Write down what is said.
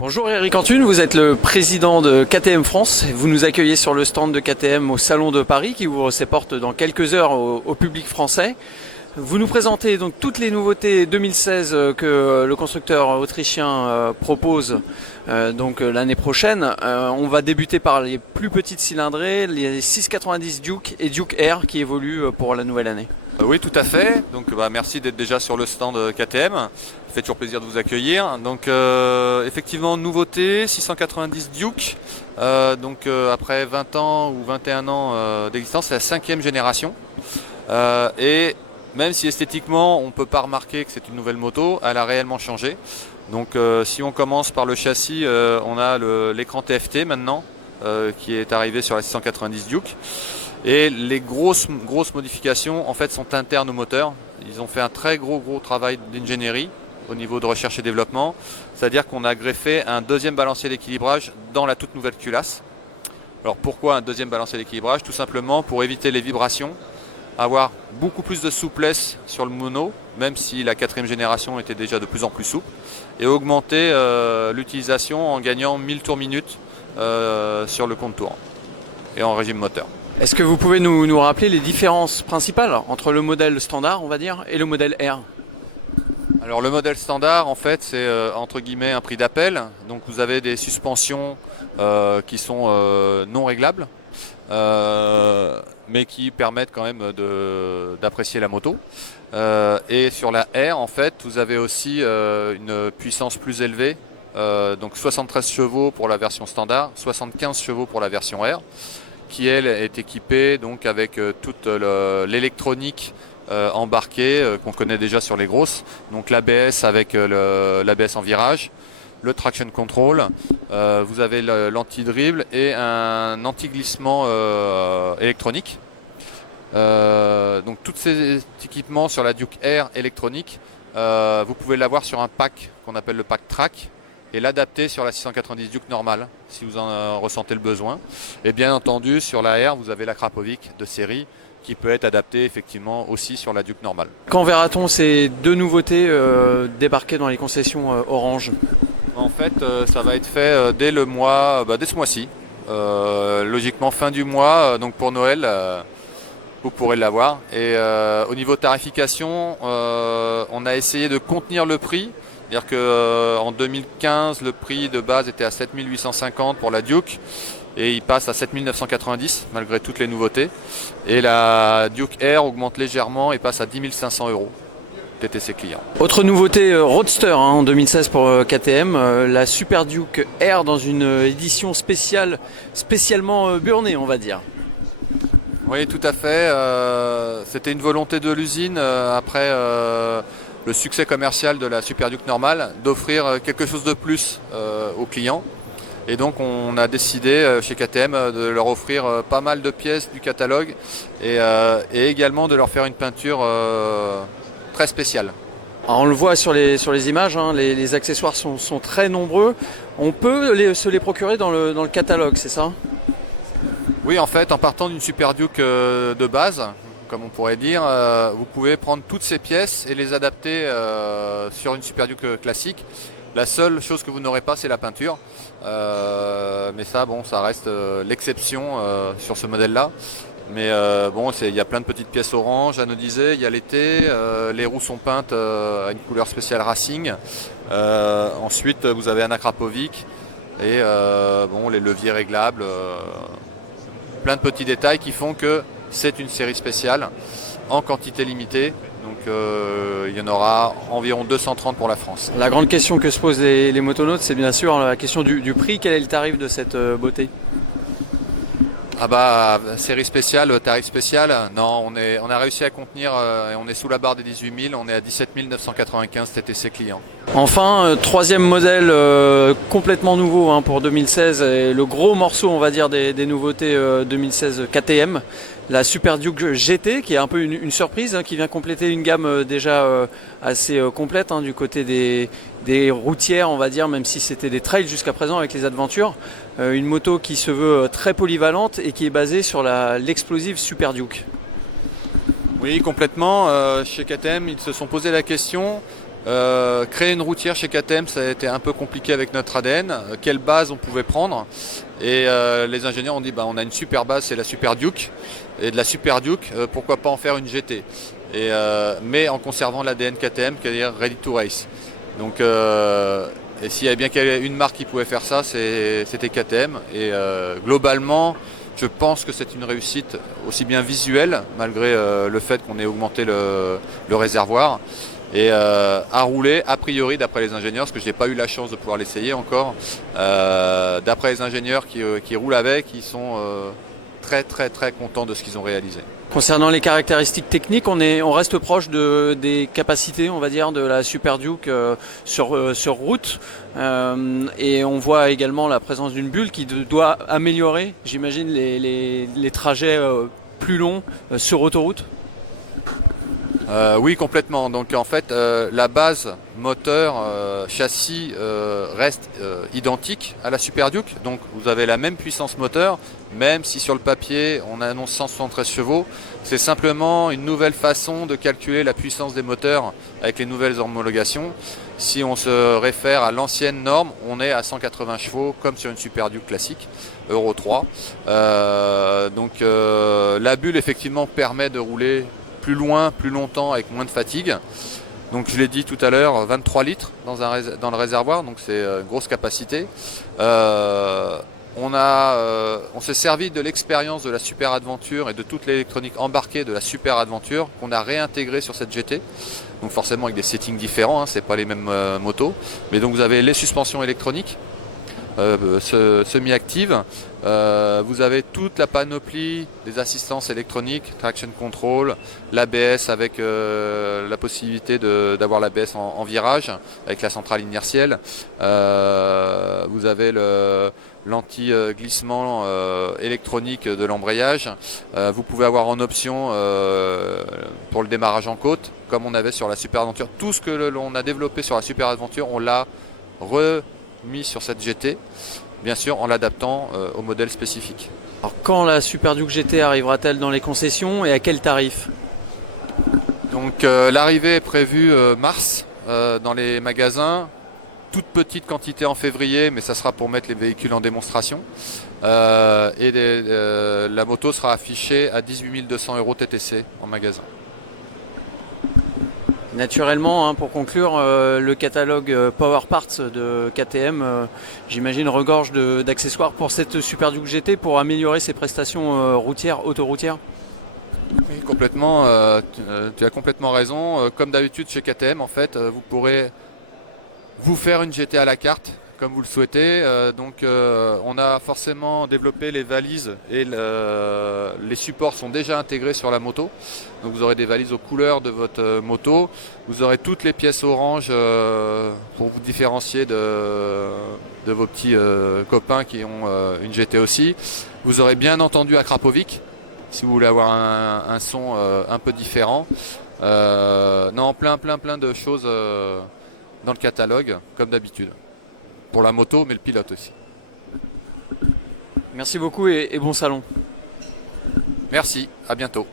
Bonjour Eric Antunes, vous êtes le président de KTM France. Vous nous accueillez sur le stand de KTM au Salon de Paris qui ouvre ses portes dans quelques heures au public français. Vous nous présentez donc toutes les nouveautés 2016 que le constructeur autrichien propose l'année prochaine. On va débuter par les plus petites cylindrées, les 690 Duke et Duke Air qui évoluent pour la nouvelle année. Oui, tout à fait. Donc, merci d'être déjà sur le stand KTM. Ça fait toujours plaisir de vous accueillir. Donc, effectivement, nouveauté, 690 Duke. Après 20 ans ou 21 ans d'existence, c'est la 5e génération. Et même si esthétiquement, on ne peut pas remarquer que c'est une nouvelle moto, elle a réellement changé. Donc, si on commence par le châssis, on a l'écran TFT maintenant, qui est arrivé sur la 690 Duke. Et les grosses modifications en fait sont internes au moteur. Ils ont fait un très gros travail d'ingénierie au niveau de recherche et développement. C'est-à-dire qu'on a greffé un deuxième balancier d'équilibrage dans la toute nouvelle culasse. Alors pourquoi un deuxième balancier d'équilibrage? Tout simplement pour éviter les vibrations, avoir beaucoup plus de souplesse sur le mono, même si la 4e génération était déjà de plus en plus souple, et augmenter l'utilisation en gagnant 1000 tours minute sur le compte tour et en régime moteur. Est-ce que vous pouvez nous rappeler les différences principales entre le modèle standard, on va dire, et le modèle R? Alors le modèle standard, en fait, c'est entre guillemets un prix d'appel. Donc vous avez des suspensions qui sont non réglables, mais qui permettent quand même d'apprécier la moto. Et sur la R, en fait, vous avez aussi une puissance plus élevée. Donc 73 chevaux pour la version standard, 75 chevaux pour la version R, qui elle est équipée donc avec toute l'électronique embarquée qu'on connaît déjà sur les grosses, donc l'ABS avec l'ABS en virage, le traction control, vous avez l'anti-dribble et un anti-glissement électronique. Donc tous ces équipements sur la Duke Air électronique, vous pouvez l'avoir sur un pack qu'on appelle le pack track, et l'adapter sur la 690 Duke normale si vous en ressentez le besoin. Et bien entendu sur la R vous avez la Krapovic de série qui peut être adaptée effectivement aussi sur la Duke normale. Quand verra-t-on ces deux nouveautés débarquer dans les concessions Orange? En fait ça va être fait dès ce mois-ci. Logiquement fin du mois, donc pour Noël vous pourrez l'avoir. Et au niveau tarification, on a essayé de contenir le prix. C'est-à-dire qu'en 2015, le prix de base était à 7 850 pour la Duke et il passe à 7 990 malgré toutes les nouveautés. Et la Duke Air augmente légèrement et passe à 10 500 € TTC client. Autre nouveauté Roadster en 2016 pour KTM, la Super Duke Air dans une édition spécialement burnée, on va dire. Oui, tout à fait. C'était une volonté de l'usine après le succès commercial de la Super Duke normale, d'offrir quelque chose de plus aux clients. Et donc on a décidé chez KTM de leur offrir pas mal de pièces du catalogue et également de leur faire une peinture très spéciale. Alors on le voit sur les images, les accessoires sont très nombreux. On peut se les procurer dans le catalogue, c'est ça? Oui, en fait, en partant d'une Super Duke de base, comme on pourrait dire, vous pouvez prendre toutes ces pièces et les adapter sur une Super Duke classique. La seule chose que vous n'aurez pas, c'est la peinture. Mais ça, ça reste l'exception sur ce modèle-là. Mais il y a plein de petites pièces orange anodisées, il y a l'été, les roues sont peintes à une couleur spéciale racing. Ensuite, vous avez un Krapovic et les leviers réglables. Plein de petits détails qui font que c'est une série spéciale en quantité limitée. Donc il y en aura environ 230 pour la France. La grande question que se posent les motonautes, c'est bien sûr la question du prix. Quel est le tarif de cette beauté? Série spéciale, tarif spécial, non, on a réussi à contenir et on est sous la barre des 18 000, on est à 17 995 TTC clients. Enfin, troisième modèle complètement nouveau pour 2016, et le gros morceau on va dire des nouveautés 2016 KTM, la Super Duke GT qui est un peu une surprise, qui vient compléter une gamme déjà assez complète du côté des routières on va dire, même si c'était des trails jusqu'à présent avec les Adventures. Une moto qui se veut très polyvalente et qui est basée sur l'explosive Super Duke. Oui, complètement. Chez KTM, ils se sont posé la question Créer une routière chez KTM, ça a été un peu compliqué avec notre ADN. Quelle base on pouvait prendre? Et les ingénieurs ont dit on a une super base, c'est la Super Duke. Et de la Super Duke, pourquoi pas en faire une GT? Mais en conservant l'ADN KTM, c'est-à-dire Ready to Race. Donc, et s'il y avait bien une marque qui pouvait faire ça, c'était KTM. Et globalement, je pense que c'est une réussite aussi bien visuelle, malgré le fait qu'on ait augmenté le réservoir. Et à rouler, a priori, d'après les ingénieurs, parce que je n'ai pas eu la chance de pouvoir l'essayer encore, d'après les ingénieurs qui roulent avec, ils sont très contents de ce qu'ils ont réalisé. Concernant les caractéristiques techniques, on reste proche des capacités, on va dire, de la Super Duke sur route. Et on voit également la présence d'une bulle qui doit améliorer, j'imagine, les trajets plus longs sur autoroute. Oui, complètement. Donc en fait, la base moteur, châssis reste identique à la Super Duke. Donc vous avez la même puissance moteur, même si sur le papier on annonce 173 chevaux. C'est simplement une nouvelle façon de calculer la puissance des moteurs avec les nouvelles homologations. Si on se réfère à l'ancienne norme, on est à 180 chevaux comme sur une Super Duke classique, Euro 3. Donc la bulle effectivement permet de rouler plus loin, plus longtemps, avec moins de fatigue. Donc je l'ai dit tout à l'heure, 23 litres dans le réservoir, donc c'est une grosse capacité. On s'est servi de l'expérience de la Super Adventure et de toute l'électronique embarquée de la Super Adventure qu'on a réintégrée sur cette GT. Donc forcément avec des settings différents, c'est pas les mêmes motos. Mais donc vous avez les suspensions électroniques semi-actives. Vous avez toute la panoplie des assistances électroniques, traction control, l'ABS avec la possibilité d'avoir l'ABS en virage avec la centrale inertielle. Vous avez l'anti-glissement électronique de l'embrayage. Vous pouvez avoir en option pour le démarrage en côte, comme on avait sur la Super Adventure. Tout ce que l'on a développé sur la Super Adventure, on l'a remis sur cette GT. Bien sûr en l'adaptant au modèle spécifique. Alors quand la Super Duke GT arrivera-t-elle dans les concessions et à quel tarif? Donc l'arrivée est prévue mars dans les magasins. Toute petite quantité en février, mais ça sera pour mettre les véhicules en démonstration. La moto sera affichée à 18 200 € TTC en magasin. Naturellement, pour conclure, le catalogue Power Parts de KTM, j'imagine, regorge d'accessoires pour cette Super Duke GT pour améliorer ses prestations routières, autoroutières. Oui, complètement. Tu as complètement raison. Comme d'habitude chez KTM, en fait, vous pourrez vous faire une GT à la carte comme vous le souhaitez. On a forcément développé les valises et les supports sont déjà intégrés sur la moto. Donc vous aurez des valises aux couleurs de votre moto. Vous aurez toutes les pièces orange pour vous différencier de vos petits copains qui ont une GT aussi. Vous aurez bien entendu un Krapovic si vous voulez avoir un son un peu différent. Non, plein de choses dans le catalogue comme d'habitude. Pour la moto, mais le pilote aussi. Merci beaucoup et bon salon. Merci, à bientôt.